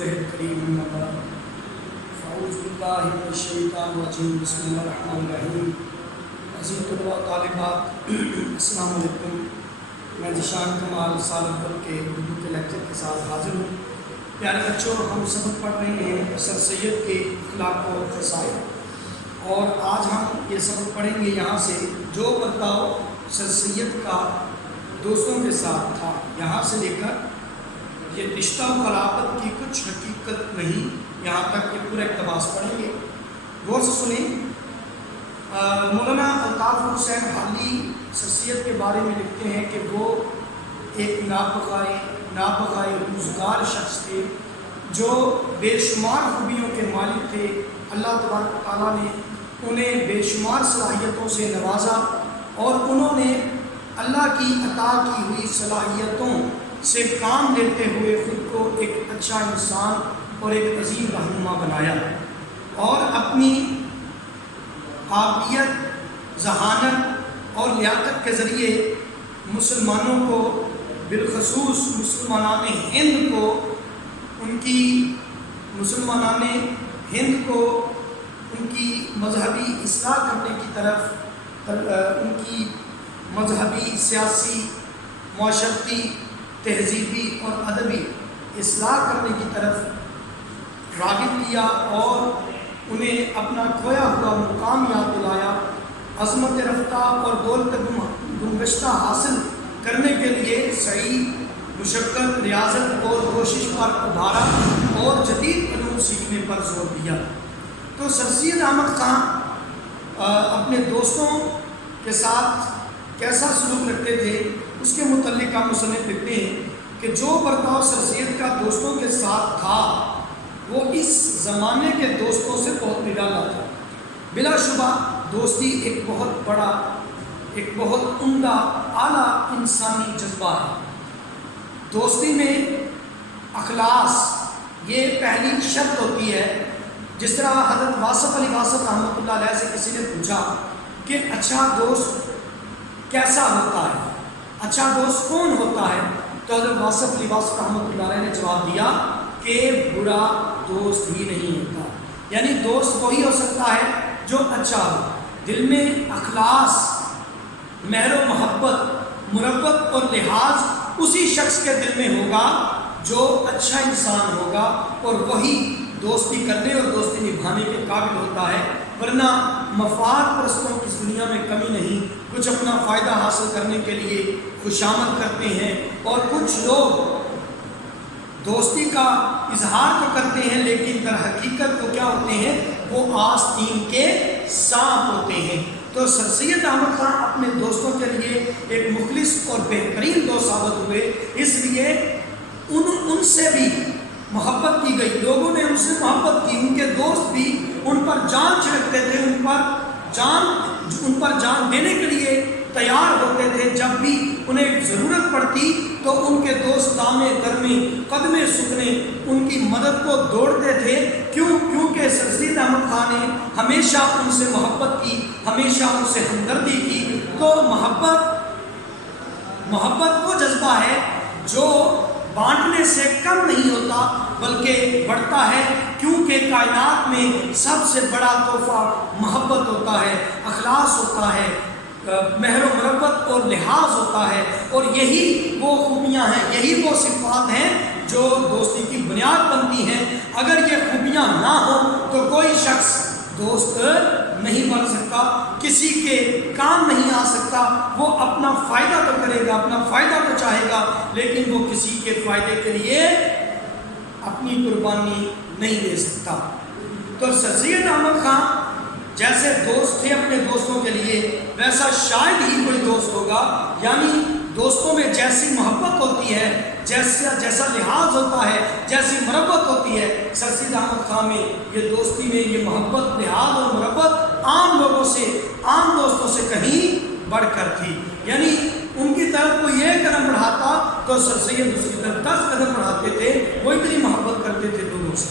رسوله الكريم أما بعد فأعوذ بالله من الشيطان الرجيم بسم الله الرحمن الرحيم. عزیز طلباء طالبات السلام علیکم. میں ذیشان کمال سالم کے اردو کے لیکچر کے ساتھ حاضر ہوں. پیارے بچوں، ہم سبق پڑھ رہے ہیں سر سید کے اخلاق و خصائل، اور آج ہم یہ سبق پڑھیں گے یہاں سے جو برتاؤ سر سید کا دوستوں کے ساتھ تھا، یہاں سے لے کر یہ رشتہ و قرابت کی کچھ حقیقت نہیں، یہاں تک یہ پورا اقتباس پڑھیں گے. غور سے سنیں. مولانا الطاف حسین حالی سر سید کے بارے میں لکھتے ہیں کہ وہ ایک نابغائے روزگار شخص تھے جو بے شمار خوبیوں کے مالک تھے. اللہ تبارک تعالیٰ نے انہیں بے شمار صلاحیتوں سے نوازا، اور انہوں نے اللہ کی عطا کی ہوئی صلاحیتوں سے کام لیتے ہوئے خود کو ایک اچھا انسان اور ایک عظیم رہنما بنایا، اور اپنی قابلیت، ذہانت اور لیاقت کے ذریعے مسلمانوں کو، بالخصوص مسلمانان ہند کو ان کی مذہبی اصلاح کرنے کی طرف، ان کی مذہبی، سیاسی، معاشرتی، تہذیبی اور ادبی اصلاح کرنے کی طرف راغب کیا، اور انہیں اپنا کھویا ہوا مقام یاد دلایا. عظمت رفتہ اور دولت گنگشتہ حاصل کرنے کے لیے سعی، مشقت، ریاضت اور کوشش پر ابھارا، اور جدید علوم سیکھنے پر زور دیا. تو سر سید احمد خان اپنے دوستوں کے ساتھ کیسا سلوک رکھتے تھے، اس کے متعلق مصنف لکھتے ہیں کہ جو برتاؤ سر سید کا دوستوں کے ساتھ تھا وہ اس زمانے کے دوستوں سے بہت نرالا تھا. بلا شبہ دوستی ایک بہت عمدہ اعلیٰ انسانی جذبہ ہے. دوستی میں اخلاص یہ پہلی شرط ہوتی ہے. جس طرح حضرت واصف علی واصف رحمۃ اللہ علیہ سے کسی نے پوچھا کہ اچھا دوست کیسا ہوتا ہے، اچھا دوست کون ہوتا ہے، تو حضرت واصف علی واصف رحمۃ اللہ علیہ نے جواب دیا کہ برا دوست ہی نہیں ہوتا. یعنی دوست وہی ہو سکتا ہے جو اچھا ہو، دل میں اخلاص، مہر و محبت، مربت اور لحاظ اسی شخص کے دل میں ہوگا جو اچھا انسان ہوگا، اور وہی دوستی کرنے اور دوستی نبھانے کے قابل ہوتا ہے. ورنہ مفاد پرستوں کی دنیا میں کمی نہیں. کچھ اپنا فائدہ حاصل کرنے کے لیے خوشامد کرتے ہیں، اور کچھ لوگ دوستی کا اظہار تو کرتے ہیں لیکن در حقیقت وہ کیا ہوتے ہیں، وہ آستین کے سانپ ہوتے ہیں. تو سر سید احمد خان اپنے دوستوں کے لیے ایک مخلص اور بہترین دوست ثابت ہوئے. اس لیے ان سے بھی محبت کی گئی، لوگوں نے ان سے محبت کی، ان کے دوست بھی ان پر جان چھڑکتے تھے، ان پر جان دینے کے لیے تیار ہوتے تھے. جب بھی انہیں ضرورت پڑتی تو ان کے دوست دامے درمے قدمے سکنے ان کی مدد کو دوڑتے تھے. کیونکہ سر سید احمد خان نے ہمیشہ ان سے محبت کی، ہمیشہ ان سے ہمدردی کی. تو محبت وہ جذبہ ہے جو بانٹنے سے کم نہیں ہوتا بلکہ بڑھتا ہے، کیونکہ کائنات میں سب سے بڑا تحفہ محبت ہوتا ہے، اخلاص ہوتا ہے، مہر و مربت اور لحاظ ہوتا ہے. اور یہی وہ خوبیاں ہیں، یہی وہ صفات ہیں جو دوستی کی بنیاد بنتی ہیں. اگر یہ خوبیاں نہ ہوں تو کوئی شخص دوست نہیں بن سکتا، کسی کے کام نہیں آ سکتا. وہ اپنا فائدہ تو کرے گا، اپنا فائدہ تو چاہے گا، لیکن وہ کسی کے فائدے کے لیے اپنی قربانی نہیں دے سکتا. تو سر سید احمد خان جیسے دوست تھے اپنے دوستوں کے لیے، ویسا شاید ہی کوئی دوست ہوگا. یعنی دوستوں میں جیسی محبت ہوتی ہے، جیسا لحاظ ہوتا ہے، جیسی مربت ہوتی ہے، سر سید احمد خان میں یہ دوستی میں یہ محبت، لحاظ اور مربت عام دوستوں سے کہیں بڑھ کر تھی. یعنی ان کی طرف کوئی ایک قدم بڑھاتا تو سر سید اس کی طرف 10 قدم بڑھاتے تھے. وہ اتنی محبت کرتے تھے دونوں سے.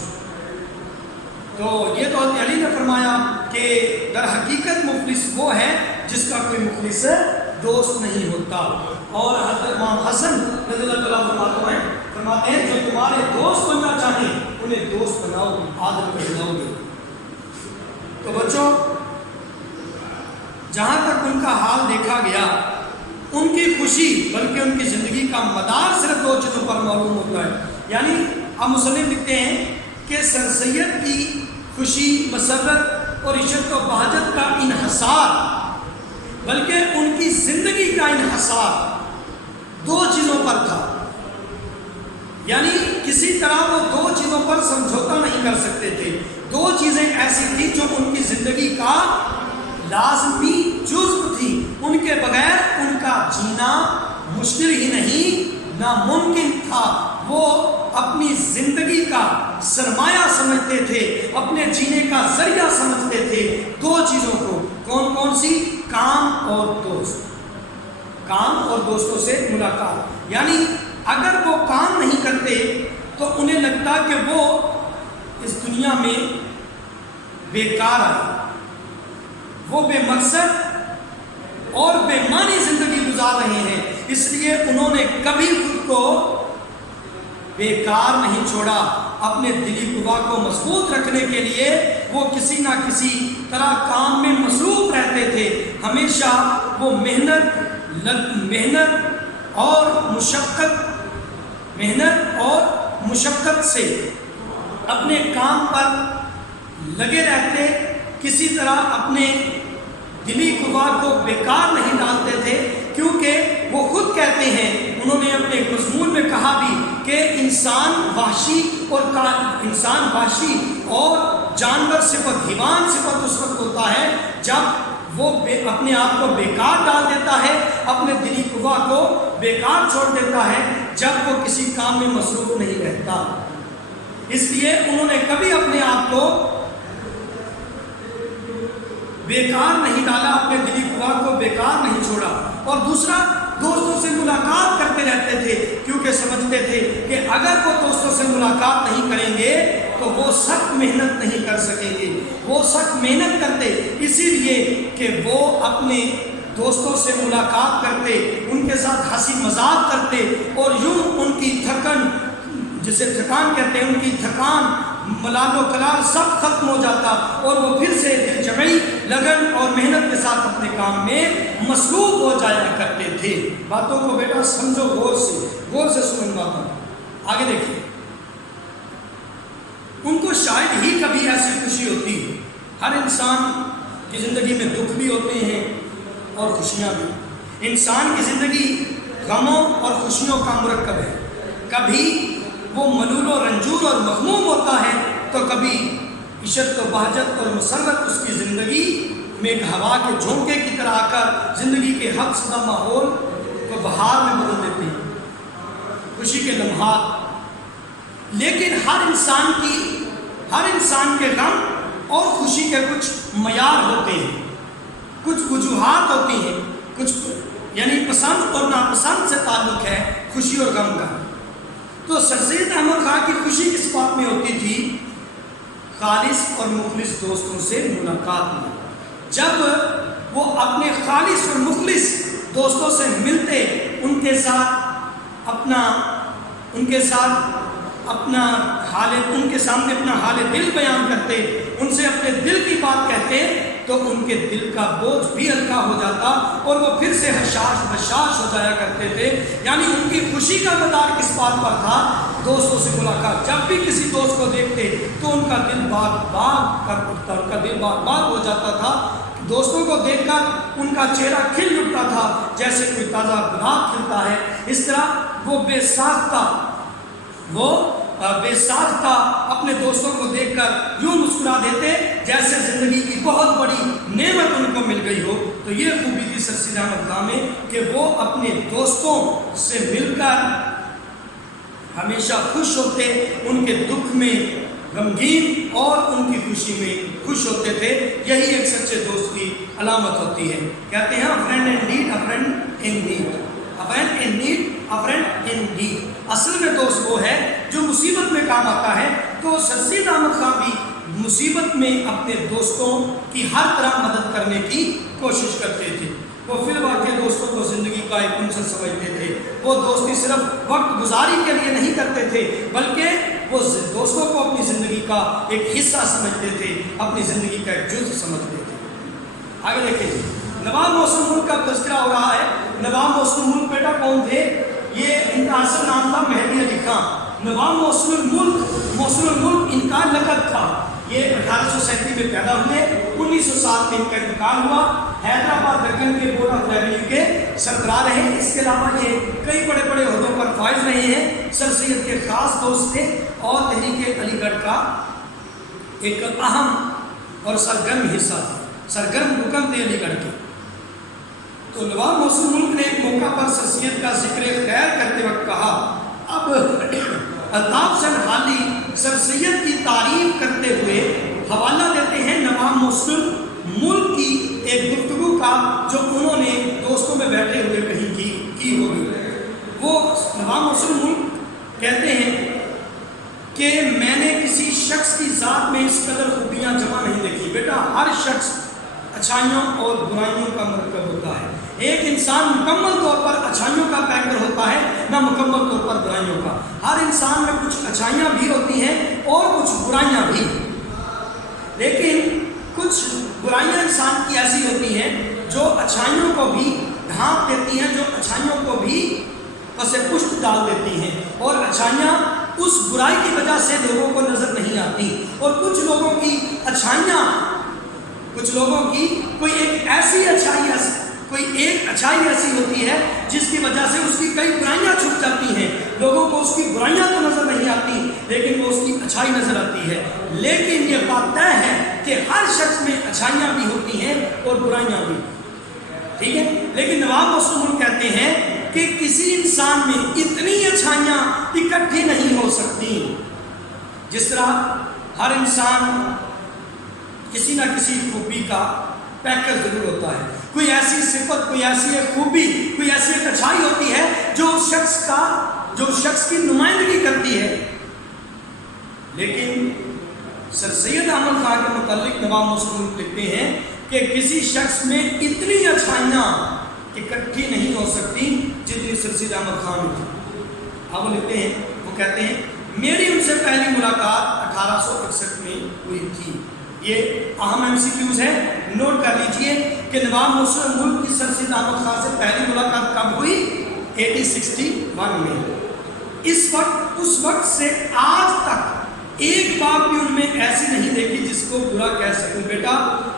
تو یہ تو حضرت علی نے فرمایا کہ در حقیقت مفلس وہ ہے جس کا کوئی مخلص دوست نہیں ہوتا. اور حضرت امام حسن رضی اللہ عنہ فرماتے ہیں جو تمہارے دوست بننا چاہیں عادت کر جاؤ گے۔ تو بچوں، جہاں تک ان کا حال دیکھا گیا، ان کی خوشی بلکہ ان کی زندگی کا مدار صرف دو چیزوں پر معلوم ہوتا ہے۔ یعنی اب مصنف لکھتے ہیں کہ سر سید کی خوشی، مسرت اور عشق و بہجت کا انحصار بلکہ ان کی زندگی کا انحصار دو چیزوں پر تھا۔ یعنی کسی طرح وہ دو چیزوں پر سمجھوتا نہیں کر سکتے تھے۔ دو چیزیں ایسی تھیں جو ان کی زندگی کا لازمی جزو تھی، ان کے بغیر ان کا جینا مشکل ہی نہیں، ناممکن تھا۔ وہ اپنی زندگی کا سرمایہ سمجھتے تھے، اپنے جینے کا ذریعہ سمجھتے تھے دو چیزوں کو۔ کون کون سی؟ کام اور دوست، کام اور دوستوں سے ملاقات۔ یعنی اگر وہ کام نہیں کرتے تو انہیں لگتا کہ وہ اس دنیا میں بیکار ہے، وہ بے مقصد اور بے معنی زندگی گزار رہے ہیں۔ اس لیے انہوں نے کبھی خود کو بیکار نہیں چھوڑا۔ اپنے دلی قوا کو مضبوط رکھنے کے لیے وہ کسی نہ کسی طرح کام میں مصروف رہتے تھے۔ ہمیشہ وہ محنت اور مشقت سے اپنے کام پر لگے رہتے، کسی طرح اپنے دلی قوا کو بیکار نہیں ڈالتے تھے، کیونکہ وہ خود کہتے ہیں، انہوں نے اپنے مضمون میں کہا بھی کہ انسان وحشی اور جانور صفت، حیوان صفت اس وقت ہوتا ہے جب وہ اپنے آپ کو بیکار ڈال دیتا ہے، اپنے دلی قوا کو بیکار چھوڑ دیتا ہے، جب وہ کسی کام میں مصروف نہیں رہتا۔ اس لیے انہوں نے کبھی اپنے آپ کو بیکار نہیں ڈالا، اپنے دلی قوا کو بیکار نہیں چھوڑا۔ اور دوسرا، دوستوں سے ملاقات کرتے رہتے تھے، کیونکہ سمجھتے تھے کہ اگر وہ دوستوں سے ملاقات نہیں کریں گے تو وہ سخت محنت نہیں کر سکیں گے۔ وہ سخت محنت کرتے اسی لیے کہ وہ اپنے دوستوں سے ملاقات کرتے، ان کے ساتھ ہنسی مذاق کرتے، اور یوں ان کی تھکن، جسے تھکان کہتے ہیں، ان کی تھکان، ملال و کلال سب ختم ہو جاتا، اور وہ پھر سے دل جمعی، لگن اور محنت کے ساتھ اپنے کام میں مصروف ہو جایا کرتے تھے۔ باتوں کو بیٹا سمجھو، غور سے سمجھ باتوں۔ آگے دیکھیں، ان کو شاید ہی کبھی ایسی خوشی ہوتی ہے۔ ہر انسان کی زندگی میں دکھ بھی ہوتے ہیں اور خوشیاں بھی۔ انسان کی زندگی غموں اور خوشیوں کا مرکب ہے۔ کبھی وہ ملول و رنجور اور مغموم ہوتا ہے، تو کبھی عشق و بہجت اور مسرت اس کی زندگی میں ایک ہوا کے جھونکے کی طرح آ کر زندگی کے حد زدہ ماحول کو بہار میں بدل دیتی ہے، خوشی کے لمحات۔ لیکن ہر انسان کے غم اور خوشی کے کچھ معیار ہوتے ہیں، کچھ وجوہات ہوتی ہیں، کچھ یعنی پسند اور ناپسند سے تعلق ہے خوشی اور غم کا۔ تو سر سید احمد خان کی خوشی کس بات میں ہوتی تھی؟ خالص اور مخلص دوستوں سے ملاقات میں۔ جب وہ اپنے خالص اور مخلص دوستوں سے ملتے، ان کے ساتھ ان کے سامنے اپنا حال دل بیان کرتے، ان سے اپنے دل کی بات کہتے، تو ان کے دل کا بوجھ بھی ہلکا ہو جاتا، اور وہ پھر سے حشاش بشاش ہو جایا کرتے تھے۔ یعنی ان کی خوشی کا مدار کس بات پر تھا؟ دوستوں سے ملاقات۔ جب بھی کسی دوست کو دیکھتے تو ان کا دل باغ باغ کر اٹھتا، ان کا دل باغ باغ ہو جاتا تھا۔ دوستوں کو دیکھ کر ان کا چہرہ کھل اٹھتا تھا جیسے کوئی تازہ گلاب کھلتا ہے۔ اس طرح وہ بے ساختہ اپنے دوستوں کو دیکھ کر یوں مسکرا دیتے جیسے زندگی کی بہت بڑی نعمت ان کو مل گئی ہو۔ تو یہ خوبی تھی سر سید احمد خان میں کہ وہ اپنے دوستوں سے مل کر ہمیشہ خوش ہوتے، ان کے دکھ میں غمگین اور ان کی خوشی میں خوش ہوتے تھے۔ یہی ایک سچے دوست کی علامت ہوتی ہے۔ کہتے ہیں friend in need, a friend in need, a friend in need, a friend in need. اصل میں دوست وہ ہے جو مصیبت میں کام آتا ہے۔ تو سر سید احمد خان بھی مصیبت میں اپنے دوستوں کی ہر طرح مدد کرنے کی کوشش کرتے تھے۔ وہ فی الواقع دوستوں کو زندگی کا ایک عنصر سمجھتے تھے۔ وہ دوستی صرف وقت گزاری کے لیے نہیں کرتے تھے، بلکہ وہ دوستوں کو اپنی زندگی کا ایک حصہ سمجھتے تھے، اپنی زندگی کا ایک جزء سمجھتے تھے۔ آگے دیکھیں، نواب محسن ملک کا تذکرہ ہو رہا ہے۔ نواب محسن ملک بیٹا کون تھے؟ یہ ان کا اصل نام تھا مہدی علی خان۔ نواب محسن الملک ان کا لقب تھا۔ یہ 1837 میں پیدا ہوئے، 1907 میں ان کا انتقال ہوا۔ حیدرآباد دکن کے بورڈ آف ریونیو کے سربراہ رہے۔ اس کے علاوہ یہ کئی بڑے بڑے عہدوں پر فائز رہے ہیں۔ سر سید کے خاص دوست تھے اور تحریک علی گڑھ کا ایک اہم اور سرگرم حصہ تھا، سرگرم رکن تھے علی گڑھ کے۔ تو نواب محسن ملک نے ایک موقع پر سر سید کا ذکر خیر کرتے وقت کہا، اب الطاف سن حالی سر سید کی تعریف کرتے ہوئے حوالہ دیتے ہیں نواب محسن ملک کی ایک گفتگو کا جو انہوں نے دوستوں میں بیٹھے ہوئے کہیں کی ہوگی۔ وہ نواب محسن ملک کہتے ہیں کہ میں نے کسی شخص کی ذات میں اس قدر خوبیاں جمع نہیں دیکھی۔ بیٹا ہر شخص اچھائیوں اور برائیوں کا مرکب ہوتا ہے۔ ایک انسان مکمل طور پر اچھائیوں کا پیکر ہوتا ہے، نہ مکمل طور پر برائیوں کا۔ ہر انسان میں کچھ اچھائیاں بھی ہوتی ہیں اور کچھ برائیاں بھی، لیکن کچھ برائیاں انسان کی ایسی ہوتی ہیں جو اچھائیوں کو بھی ڈھانپ دیتی ہیں، جو اچھائیوں کو بھی پس پشت ڈال دیتی ہیں، اور اچھائیاں اس برائی کی وجہ سے لوگوں کو نظر نہیں آتی۔ اور کچھ لوگوں کی اچھائیاں، کچھ لوگوں کی کوئی ایک اچھائی ایسی ہوتی ہے جس کی وجہ سے اس کی کئی برائیاں چھپ جاتی ہیں۔ لوگوں کو اس کی برائیاں تو نظر نہیں آتی، لیکن وہ اس کی اچھائی نظر آتی ہے۔ لیکن یہ بات طے ہے کہ ہر شخص میں اچھائیاں بھی ہوتی ہیں اور برائیاں بھی، ٹھیک ہے۔ لیکن نواب محسن ملک کہتے ہیں کہ کسی انسان میں اتنی اچھائیاں اکٹھی نہیں ہو سکتی۔ جس طرح ہر انسان کسی نہ کسی خوبی کا پیکر ضرور ہوتا ہے، کوئی ایسی صفت، کوئی ایسی ایک خوبی، کوئی ایسی ایک اچھائی ہوتی ہے جو شخص کی نمائندگی کرتی ہے۔ لیکن سر سید احمد خان کے متعلق نواب محسن ملک لکھتے ہیں کہ کسی شخص میں اتنی اچھائیاں اکٹھی نہیں ہو سکتی جتنی سر سید احمد خان میں تھی۔ اب وہ لکھتے ہیں، وہ کہتے ہیں میری ان سے پہلی ملاقات 1861 میں ہوئی تھی۔ یہ اہم MCQs ہے، نوٹ کر لیجئے کہ نواب محسن ملک کی سر سید احمد خان سے پہلی ملاقات کب ہوئی؟ 1861 میں۔ اس وقت سے آج تک ایک بات بھی ان میں ایسی نہیں دیکھی جس کو برا کہہ سکوں۔ بیٹا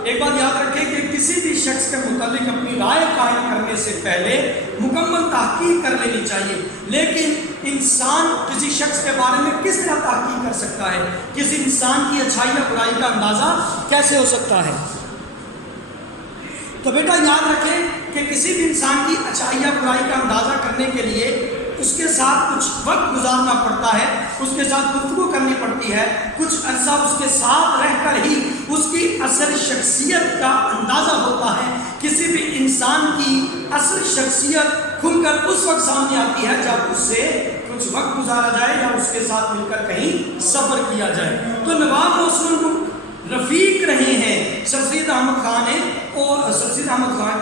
ایک بات یاد رکھیں کہ کسی بھی شخص کے متعلق اپنی رائے قائم کرنے سے پہلے مکمل تحقیق کر لینی چاہیے۔ لیکن انسان کسی شخص کے بارے میں کس طرح تحقیق کر سکتا ہے؟ کسی انسان کی اچھائی یا برائی کا اندازہ کیسے ہو سکتا ہے؟ تو بیٹا یاد رکھیں کہ کسی بھی انسان کی اچھائی یا برائی کا اندازہ کرنے کے لیے اس کے ساتھ کچھ وقت گزارنا پڑتا ہے، اس کے ساتھ گفتگو کرنی پڑتی ہے، کچھ عرصہ اس کے ساتھ رہ کر ہی اس کی اصل شخصیت کا اندازہ ہوتا ہے۔ کسی بھی انسان کی اصل شخصیت کھل کر اس وقت سامنے آتی ہے جب اس سے کچھ وقت گزارا جائے یا اس کے ساتھ مل کر کہیں سفر کیا جائے۔ تو نواب محسن رفیق رہے ہیں سر سید احمد خان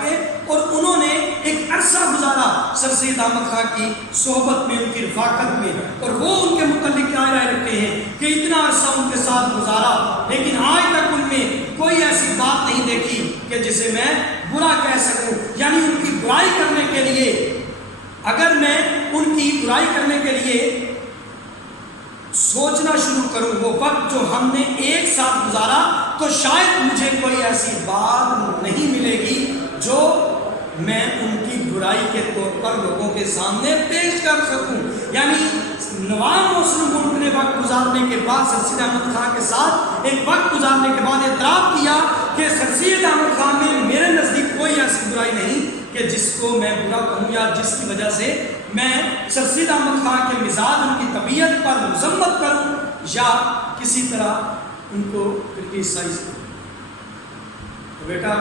کے، اور انہوں نے ایک عرصہ گزارا سر سید احمد خان کی صحبت میں، ان کی رفاقت میں، اور وہ ان کے متعلق کیا رائے رکھتے ہیں کہ اتنا عرصہ ان کے ساتھ گزارا لیکن آج تک ان میں کوئی ایسی بات نہیں دیکھی کہ جسے میں برا کہہ سکوں۔ یعنی ان کی برائی کرنے کے لیے، اگر میں ان کی برائی کرنے کے لیے سوچنا شروع کروں وہ وقت جو ہم نے ایک ساتھ گزارا، تو شاید مجھے کوئی ایسی بات نہیں ملے گی جو میں ان کی برائی کے طور پر لوگوں کے سامنے پیش کر سکوں۔ یعنی نواب محسن ملک نے وقت گزارنے کے بعد سر سید احمد خان کے ساتھ ایک وقت گزارنے کے بعد اعتراف کیا کہ سر سید احمد خان میں میرے نزدیک کوئی ایسی برائی نہیں کہ جس کو میں برا کہوں یا جس کی وجہ سے میں سر سید احمد خان کے مزاج، ان کی طبیعت پر مذمت کروں یا کسی طرح ان کو کرٹیسائز کروں۔ تو بیٹا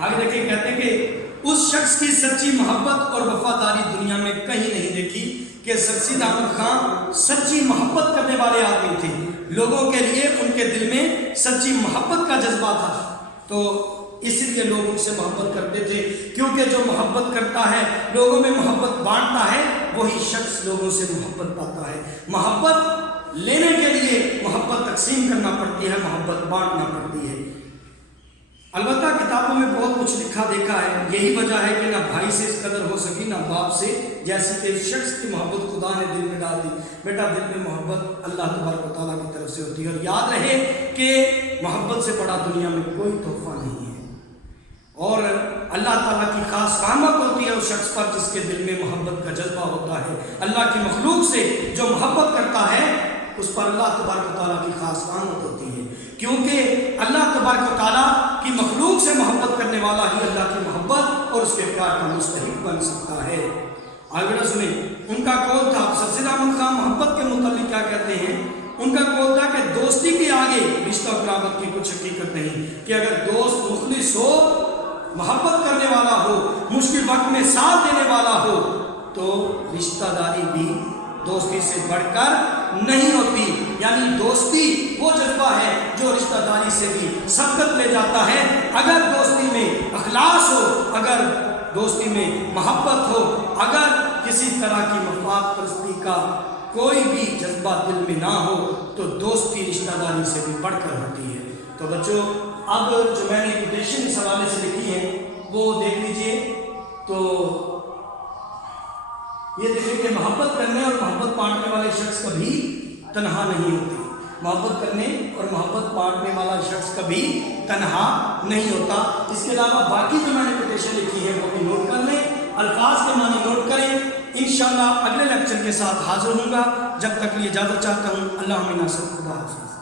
آگے دیکھیں، کہتے ہیں کہ اس شخص کی سچی محبت اور وفاداری دنیا میں کہیں نہیں دیکھی کہ سر سید احمد خان سچی محبت کرنے والے آدمی تھے۔ لوگوں کے لیے ان کے دل میں سچی محبت کا جذبہ تھا، تو اسی لیے لوگ ان سے محبت کرتے تھے، کیونکہ جو محبت کرتا ہے، لوگوں میں محبت بانٹتا ہے، وہی شخص لوگوں سے محبت پاتا ہے۔ محبت لینے کے لیے محبت تقسیم کرنا پڑتی ہے، محبت بانٹنا پڑتی ہے۔ البتہ کتابوں میں بہت کچھ لکھا دیکھا ہے، یہی وجہ ہے کہ نہ بھائی سے اس قدر ہو سکی، نہ باپ سے، جیسی کہ اس شخص کی محبت خدا نے دل میں ڈال دی۔ بیٹا دل میں محبت اللہ تبارک و تعالیٰ کی طرف سے ہوتی ہے، اور یاد رہے کہ محبت سے بڑا دنیا میں کوئی تحفہ نہیں ہے، اور اللہ تعالیٰ کی خاص رحمت ہوتی ہے اس شخص پر جس کے دل میں محبت کا جذبہ ہوتا ہے۔ اللہ کی مخلوق سے جو محبت کرتا ہے اس پر اللہ تبارک و تعالیٰ کی خاص رحمت ہوتی ہے، کیونکہ اللہ تبارک و تعالیٰ کی مخلوق سے محبت کرنے والا ہی اللہ کی محبت اور اس کے پیار کا مستحق بن سکتا ہے۔ آگے سنیں، ان کا قول تھا، سرسید احمد خان محبت کے متعلق کیا کہتے ہیں؟ ان کا قول تھا کہ دوستی کے آگے رشتہ و قرابت کی کچھ حقیقت نہیں، کہ اگر دوست مخلص ہو، محبت کرنے والا ہو، مشکل وقت میں ساتھ دینے والا ہو، تو رشتہ داری بھی دوستی سے بڑھ کر نہیں ہوتی۔ یعنی دوستی وہ جذبہ ہے جو رشتہ داری سے بھی سبقت لے جاتا ہے۔ اگر دوستی میں اخلاص ہو، اگر دوستی میں محبت ہو، اگر کسی طرح کی مفاد پرستی کا کوئی بھی جذبہ دل میں نہ ہو، تو دوستی رشتہ داری سے بھی بڑھ کر ہوتی ہے۔ تو بچوں، اب جو میں نے کوٹیشن اس حوالے سے لکھی ہے وہ دیکھ لیجئے۔ تو یہ دیکھیں کہ محبت کرنے اور محبت بانٹنے والے شخص کبھی تنہا نہیں ہوتے۔ محبت کرنے اور محبت بانٹنے والا شخص کبھی تنہا نہیں ہوتا۔ اس کے علاوہ باقی جو میں نے کوٹیشن لکھی ہے وہ بھی نوٹ کر لیں، الفاظ کے معنی نوٹ کریں۔ انشاءاللہ اگلے لیکچر کے ساتھ حاضر ہوں گا، جب تک لیے اجازت چاہتا ہوں۔ اللہ ناصر، خدا حافظ۔